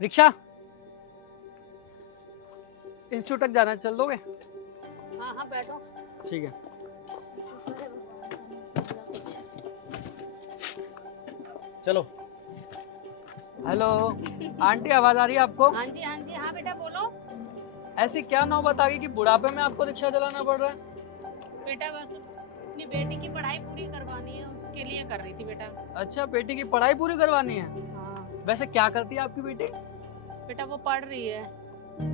Rickshaw, institute तक जाना है, चल दोगे? हाँ हाँ बैठो। ठीक है। चलो। हेलो आंटी, आवाज आ रही है आपको? हाँ जी हाँ बेटा बोलो। ऐसी क्या नौबत आ गई कि बुढ़ापे में आपको रिक्शा चलाना पड़ रहा है? बेटा बस अपनी बेटी की पढ़ाई पूरी करवानी है, उसके लिए कर रही थी बेटा। अच्छा, बेटी की पढ़ाई पूरी करवानी है। हाँ वैसे क्या करती है आपकी बेटी? बेटा वो पढ़ रही है।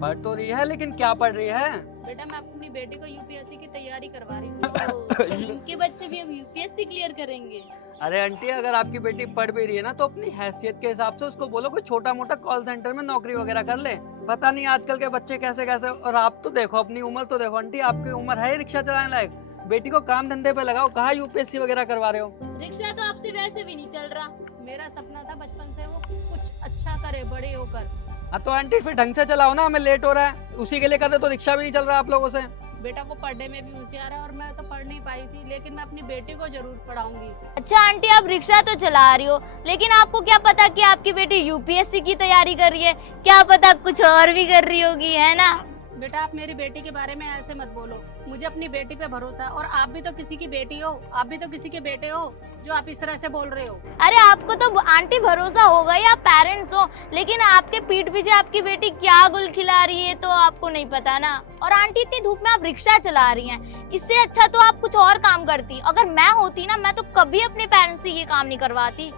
पढ़ तो रही है, लेकिन क्या पढ़ रही है? बेटा मैं अपनी बेटी को यूपीएससी की तैयारी करवा रही हूँ। तो इनके बच्चे भी अब यूपीएससी क्लियर करेंगे। अरे आंटी, अगर आपकी बेटी पढ़ भी रही है ना, तो अपनी हैसियत के हिसाब से उसको बोलो कोई छोटा मोटा कॉल सेंटर में नौकरी वगैरह कर ले। पता नहीं आजकल के बच्चे कैसे कैसे। और आप तो देखो, अपनी उम्र तो देखो आंटी, आपकी उम्र है ही रिक्शा चलाने लायक। बेटी को काम धंधे पे लगाओ, कहाँ यूपीएससी वगैरह करवा रहे हो? रिक्शा तो आपसे वैसे भी नहीं चल रहा। मेरा सपना था बचपन से वो कुछ अच्छा करे बड़े होकर। हाँ तो आंटी फिर ढंग से चलाओ ना, हमें लेट हो रहा है। उसी के लिए कर दे तो रिक्शा भी नहीं चल रहा आप लोगों से। बेटा वो पढ़ने में भी होशियार है और मैं तो पढ़ नहीं पाई थी, लेकिन मैं अपनी बेटी को जरूर पढ़ाऊंगी। अच्छा आंटी, आप रिक्शा तो चला रही हो, लेकिन आपको क्या पता कि आपकी बेटी यूपीएससी की तैयारी कर रही है? क्या पता कुछ और भी कर रही होगी, है ना? बेटा आप मेरी बेटी के बारे में ऐसे मत बोलो, मुझे अपनी बेटी पे भरोसा है। और आप भी तो किसी की बेटी हो, आप भी तो किसी के बेटे हो, जो आप इस तरह से बोल रहे हो। अरे आपको तो आंटी भरोसा होगा ही, आप पेरेंट्स हो, लेकिन आपके पीठ पीछे आपकी बेटी क्या गुल खिला रही है तो आपको नहीं पता ना। और आंटी इतनी धूप में आप रिक्शा चला रही हैं, इससे अच्छा तो आप कुछ और काम करती। अगर मैं होती ना, मैं तो कभी अपने पेरेंट्स से ये काम नहीं करवाती।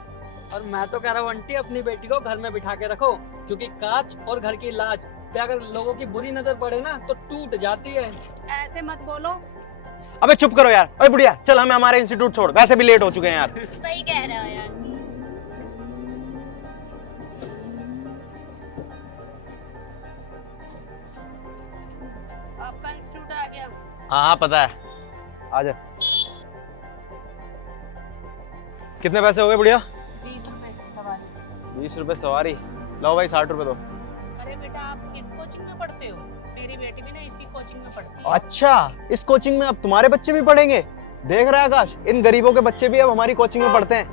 और मैं तो कह रहा हूँ आंटी, अपनी बेटी को घर में बिठा के रखो, क्योंकि कांच और घर की लाज पे अगर लोगों की बुरी नजर पड़े ना तो टूट जाती है। ऐसे मत बोलो। अबे चुप करो यार। ओए बुढ़िया, चल हमें हमारे इंस्टीट्यूट छोड़, वैसे भी लेट हो चुके हैं यार। सही कह रहे हो यार। आपका इंस्टीट्यूट आ गया। हाँ हाँ पता है, आजा। कितने पैसे हो गए बुढ़िया? 20 रुपए सवारी। 20 रुपए सवारी। लो भाई 60 रुपए दो। अरे बेटा आप किस कोचिंग में पढ़ते हो? मेरी बेटी भी ना इसी कोचिंग में पढ़ती है। अच्छा, इस कोचिंग में अब तुम्हारे बच्चे भी पढ़ेंगे? देख रहा है आकाश, इन गरीबों के बच्चे भी अब हमारी कोचिंग में पढ़ते हैं।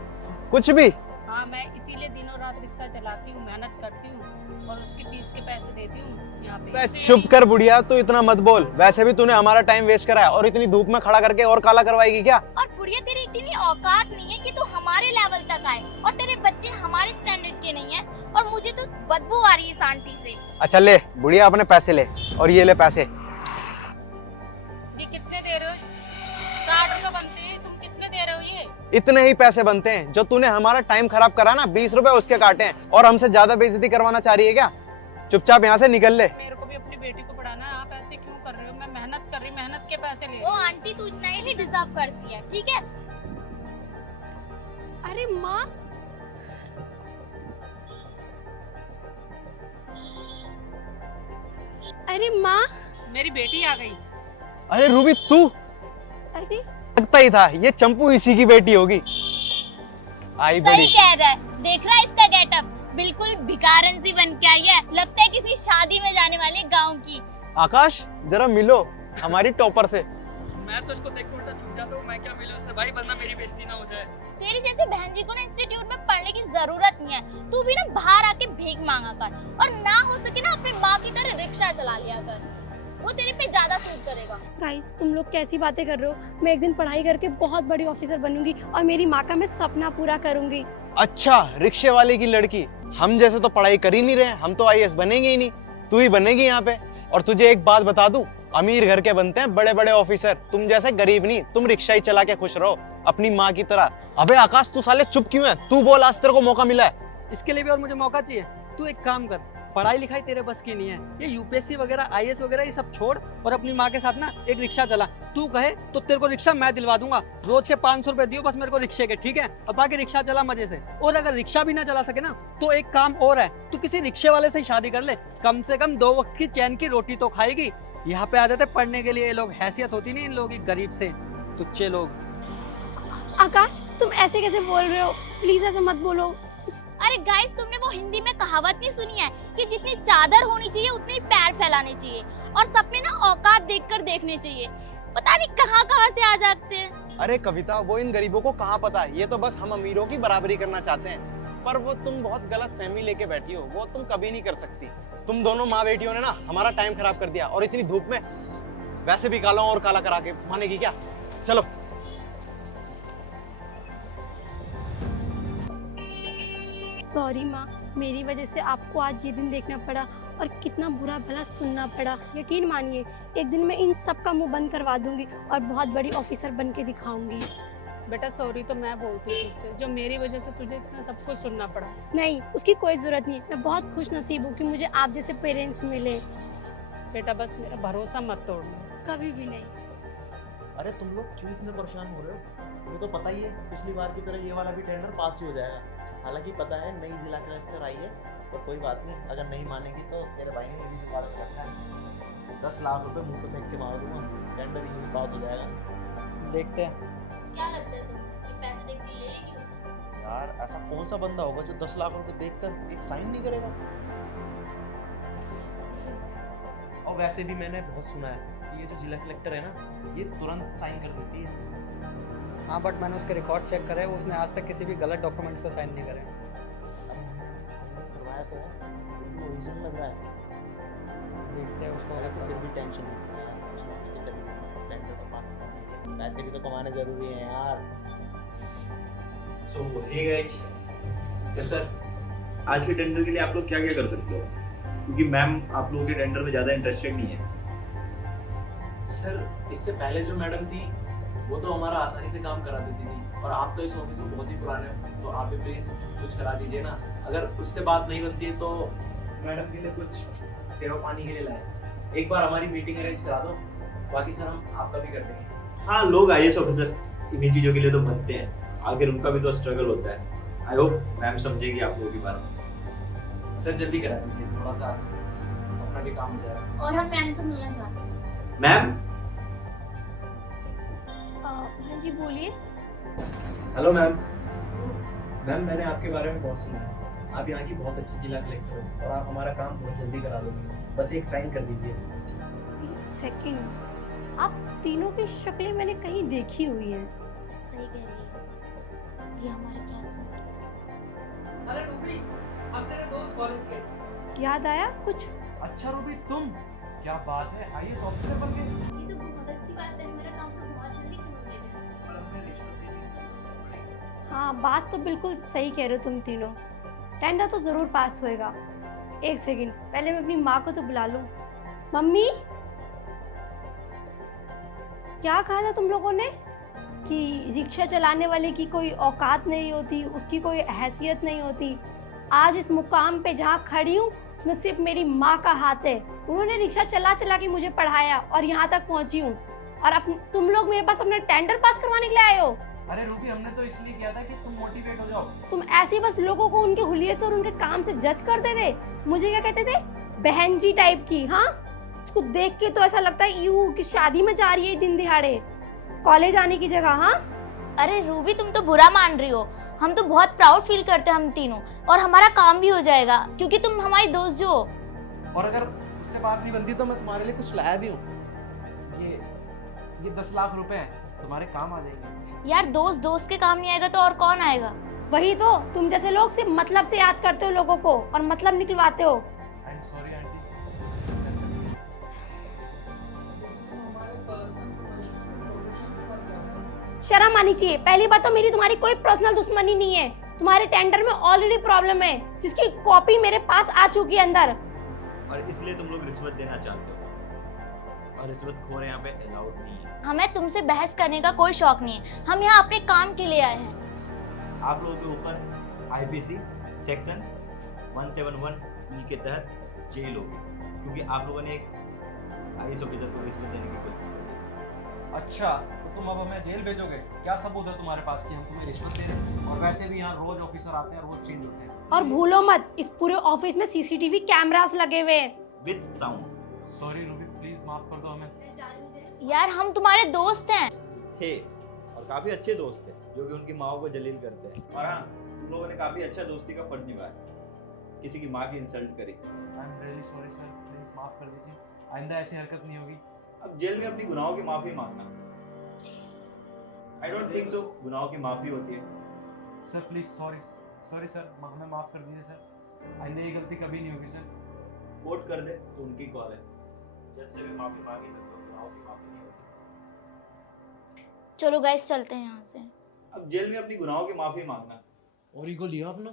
कुछ भी। हाँ मैं इसीलिए दिनों रात रिक्शा चलाती हूँ, मेहनत करती हूँ और उसकी फीस के पैसे देती हूँ यहाँ पे। बे चुप कर बुढ़िया, तू इतना मत बोल। वैसे भी तूने हमारा टाइम वेस्ट करा है, और इतनी धूप में खड़ा करके और काला करवाएगी क्या? और बुढ़िया तेरी इतनी औकात नहीं है कि तू हमारे लेवल तक आए, और तेरे बच्चे हमारे स्टैंडर्ड के नहीं है, और मुझे तो बदबू आ रही है इस आंटी से। अच्छा ले बुढ़िया, अपने पैसे ले, और ये ले पैसे। ये कितने दे रहे हो? 60 रुपए बनते हैं, तुम कितने दे रहे हो ये? इतने ही पैसे बनते हैं। जो तूने हमारा टाइम खराब करा ना, 20 रुपए उसके काटे हैं, और हमसे ज्यादा बेइज्जती करवाना चाह रही है क्या? चुपचाप यहाँ से निकल ले। मेरे को भी अपनी बेटी को पढ़ाना है, आप ऐसे क्यों कर रहे हो? मैं मेहनत कर रही हूँ, मेहनत के पैसे ले ओ आंटी, तू इतना ही डिजर्व करती है, ठीक है? अरे माँ, अरे माँ, मेरी बेटी आ गई। अरे रूबी तू? अरे लगता ही था ये चंपू इसी की बेटी होगी। आई सही बड़ी। कह रहा है, देख रहा है इसका गेटअप, बिल्कुल भिखारन सी बन के आई है, लगता है किसी शादी में जाने वाले गांव की। आकाश जरा मिलो हमारी टॉपर से। मैं तो इसको देख के उल्टा छूट जाता हूँ, मैं क्या मिलूं उससे भाई, वरना मेरी बेइज्जती ना हो जाए। तेरी जैसी बहन जी को ना इंस्टीट्यूट में पढ़ने की जरूरत नहीं है, तू भी ना बाहर आके भीख मांगा कर, और ना हो सके ना अपनी माँ की तरह रिक्शा चला लिया कर, वो तेरे पे ज्यादा सूट करेगा। गाइस, तुम लोग कैसी बातें कर रहे हो? मैं एक दिन पढ़ाई करके बहुत बड़ी ऑफिसर बनूंगी और मेरी माँ का मैं सपना पूरा करूंगी। अच्छा, रिक्शे वाले की लड़की। हम जैसे तो पढ़ाई कर ही नहीं रहे, हम तो आईएएस बनेंगे ही नहीं। तू ही बनेगी यहाँ पे। और तुझे एक बात बता दूं, अमीर घर के बनते हैं बड़े बड़े ऑफिसर, तुम जैसे गरीब नहीं। तुम रिक्शा ही चला के खुश रहो अपनी माँ की तरह। अबे आकाश, तू साले चुप क्यों है? तू बोल, आज तेरे को मौका मिला है। इसके लिए भी और मुझे मौका चाहिए। तू एक काम कर, पढ़ाई लिखाई तेरे बस की नहीं है, ये यूपीएससी वगैरह आईएएस वगैरह ये सब छोड़, और अपनी माँ के साथ ना एक रिक्शा चला। तू कहे तो तेरे को रिक्शा मैं दिलवा दूंगा, रोज के 500 रुपए दियो बस मेरे को रिक्शे के, ठीक है? और बाकी रिक्शा चला मजे से। और अगर रिक्शा भी ना चला सके ना, तो एक काम और है, तू किसी रिक्शे वाले से ही शादी कर ले, कम से कम 2 वक्त की चैन की रोटी तो खाएगी। यहाँ पे आ जाते पढ़ने के लिए ये लोग, हैसियत होती नहीं इन लोगों की, गरीब से तुच्चे लोग। आकाश, तुम ऐसे कैसे बोल रहे हो? प्लीज ऐसे मत बोलो। अरे गाइस, तुमने वो हिंदी में कहावत नहीं सुनी है कि जितनी चादर होनी चाहिए उतने ही पैर फैलाने चाहिए, और सपने ना औकात देखकर देखने चाहिए। पता नहीं कहाँ कहाँ से आ जाते हैं। अरे कविता, वो इन गरीबों को कहाँ पता है, ये तो बस हम अमीरों की बराबरी करना चाहते हैं। पर वो तुम बहुत गलत फहमी लेके बैठी हो, वो तुम कभी नहीं कर सकती। तुम दोनों माँ बेटियों ने ना हमारा टाइम खराब कर दिया, और इतनी धूप में वैसे भी काला और काला करा के मानेगी क्या? चलो। सॉरी माँ, मेरी वजह से आपको आज ये दिन देखना पड़ा और कितना बुरा भला सुनना पड़ा। यकीन मानिए, एक दिन मैं इन सब का मुंह बंद करवा दूंगी और बहुत बड़ी ऑफिसर बन के दिखाऊंगी। बेटा सॉरी तो मैं बोलती हूँ तुझसे, जो मेरी वजह से तुझे इतना सब कुछ सुनना पड़ा। नहीं, उसकी कोई ज़रूरत नहीं। मैं बहुत खुश नसीब हूँ कि मुझे आप जैसे पेरेंट्स मिले। बेटा बस मेरा भरोसा मत तोड़ना। कभी भी नहीं। अरे तुम लोग क्यों इतने परेशान हो रहे हो? तुम्हें तो पता ही है पिछली बार की तरह ये वाला भी टेंडर पास ही हो जाएगा। हालांकि पता है नई जिला कलेक्टर आई है, तो कोई बात नहीं, अगर नहीं मानेगी तो तेरे भाई ने ये भी जुगाड़ कर रखा है। 10 लाख रुपए मुंह पे फेंक के मार दूंगा, टेंडर ही पास हो जाएगा। देखते हैं। क्या लगता है तुम्हें ये पैसे देख के ले लेगी? यार ऐसा कौन सा बंदा होगा जो 10 लाख रुपए देखकर एक साइन नहीं करेगा? और वैसे भी मैंने बहुत सुना है कि ये जो जिला कलेक्टर है ना, ये तुरंत साइन कर देती है। हाँ, बट मैंने उसके रिकॉर्ड चेक करे, उसने आज तक किसी भी गलत डॉक्यूमेंट्स पे साइन नहीं करे। करवाया तो है, लेकिन ओरिजिनल लग रहा है। देखते हैं उसको। अरे तो फिर भी टेंशन नहीं है, टेंडर तो पास करना है। पैसे भी तो कमाने जरूरी है यार। सो हे गाइस, यस सर, आज के टेंडर के लिए आप लोग क्या क्या कर सकते हो? क्योंकि मैम आप लोगों के टेंडर में ज़्यादा इंटरेस्टेड नहीं है। सर इससे पहले जो मैडम थी वो तो हमारा आसानी से काम करा देती थी, और आप तो इस ऑफिस में बहुत ही पुराने हो, तो आप भी प्लीज कुछ करा दीजिए ना। अगर उससे बात नहीं बनती है तो मैडम के लिए कुछ सेवा पानी के लिए लाए। एक बार हमारी मीटिंग अरेंज करा दो, बाकी सर हम आपका भी कर देंगे। हाँ, लोग आईएएस ऑफिसर इन्हीं चीज़ों के लिए तो बनते हैं, आखिर उनका भी तो स्ट्रगल होता है। आई होप मैम समझेगी आप लोगों की बात। सर जल्दी करा दीजिए, थोड़ा सा अपना भी काम हो जाएगा। और हम मैम से मिलना चाहते हैं। मैम, हाँ जी, बोलिए। Hello ma'am. मैम मैंने आपके बारे में बहुत सुना है, आप यहाँ की बहुत अच्छी जिला कलेक्टर हो और आप हमारा काम बहुत जल्दी करा दोगे। बस एक साइन कर दीजिए। सेकंड, आप तीनों की शक्लें मैंने कहीं देखी हुई हैं। सही कह रही है, ये हमारे क्लासमेट। अरे रूबी, अब तेरे दोस्त कॉलेज के। याद आया कुछ? अच्छा रूबी, तुम क्या बात है, आईएएस ऑफिसर बन गए? ये तो बहुत अच्छी बात है, मेरा काम तो बहुत जल्दी खत्म हो जाएगा। और हमने रिश्वत दे दी। हाँ, बात तो बिल्कुल सही कह रहे हो तुम तीनों। टेंडर तो ज़रूर पास होएगा। एक सेकंड, पहले मैं अपनी माँ को तो बुला लूँ। मम्मी, क्या कहा था तुम लोगों ने कि रिक्शा चलाने वाले की कोई औकात नहीं होती, उसकी कोई हैसियत नहीं होती? आज इस मुकाम पे जहाँ खड़ी हूँ उसमें सिर्फ मेरी माँ का हाथ है। उन्होंने रिक्शा चला चला के मुझे पढ़ाया और यहाँ तक पहुँची हूँ, और तुम लोग मेरे पास अपना टेंडर पास करवाने के लिए आए हो। अरे रूबी, हमने तो इसलिए किया था कि तुम मोटिवेट हो जाओ। तुम ऐसे बस लोगों को उनके हुलिये से और उनके काम से जज करते थे। मुझे क्या कहते थे, बहन जी टाइप की। हाँ, इसको देख के तो ऐसा लगता है यूं कि शादी में जा रही है दिन दिहाड़े, कॉलेज आने की जगह। हाँ, अरे रूबी, तुम तो बुरा मान रही हो। हम तो बहुत प्राउड फील करते हैं हम तीनों, और हमारा काम भी हो जाएगा क्योंकि तुम हमारी दोस्त जो हो। और अगर उससे बात नहीं बनती तो मैं तुम्हारे लिए कुछ लाया भी हूँ। ये 10 लाख रुपए हैं, तुम्हारे काम आ जाएंगे। यार, दोस्त दोस्त के काम नहीं आएगा तो और कौन आएगा? वही तो, तुम जैसे लोग सिर्फ मतलब से याद करते हो लोगों को और मतलब निकलवाते हो। I am sorry aunty. शर्म आनी चाहिए। पहली बात तो मेरी तुम्हारी कोई पर्सनल दुश्मनी नहीं है। तुम्हारे टेंडर में ऑलरेडी प्रॉब्लम है जिसकी कॉपी मेरे पास आ चुकी है अंदर। और इसलिए तुम लोग रिश्वत देना चाहते हो, और रिश्वत खोर यहाँ पे अलाउड नहीं है। हमें तुमसे बहस करने का कोई शौक नहीं है, हम यहाँ अपने काम के लिए आए हैं। आप लोगों के ऊपर आईपीसी सेक्शन 171E के तहत जेल होगी, क्योंकि आप लोगों ने एक आईएएस ऑफिसर को रिश्वत देने की कोशिश की। अच्छा, तो तुम अब हमें जेल भेजोगे? क्या सबूत है तुम्हारे पास कि हम तुम्हें रिश्वत दे रहे हैं? और वैसे भी यहाँ रोज ऑफिसर आते हैं, रोज चेंज होते हैं। और भूलो मत, इस पूरे ऑफिस में सीसीटीवी कैमरास लगे हुए हैं। With sound. Sorry Ruby, please माफ कर दो हमें। यार, हम तुम्हारे दोस्त हैं। थे, और काफी अच्छे दोस्त थे जो कि उनकी माओ को जलील करते हैं। और हाँ, तुम लोगों ने काफी अच्छा दोस्ती का फर्ज निभाया, किसी की माँ की इंसल्ट करी। I am really sorry sir, please माफ कर दीजिए, आइंदा ऐसी हरकत नहीं होगी। अब जेल में अपनी गुनाहों की माफी मांगना, आई डोंट थिंक सो गुनाहों की माफी होती है। Sir please sorry, sorry sir, हमें माफ कर दीजिए सर, आइंदा ये गलती कभी नहीं होगी सर। कोर्ट कर दे तो उनकी कॉल है, जज से भी माफी मांग ही सकते हो, गुनाहों की माफी नहीं होती। चलो गाइस चलते हैं यहाँ से। अब जेल में अपनी गुनाहों की माफी मांगना। और इको लिया अपना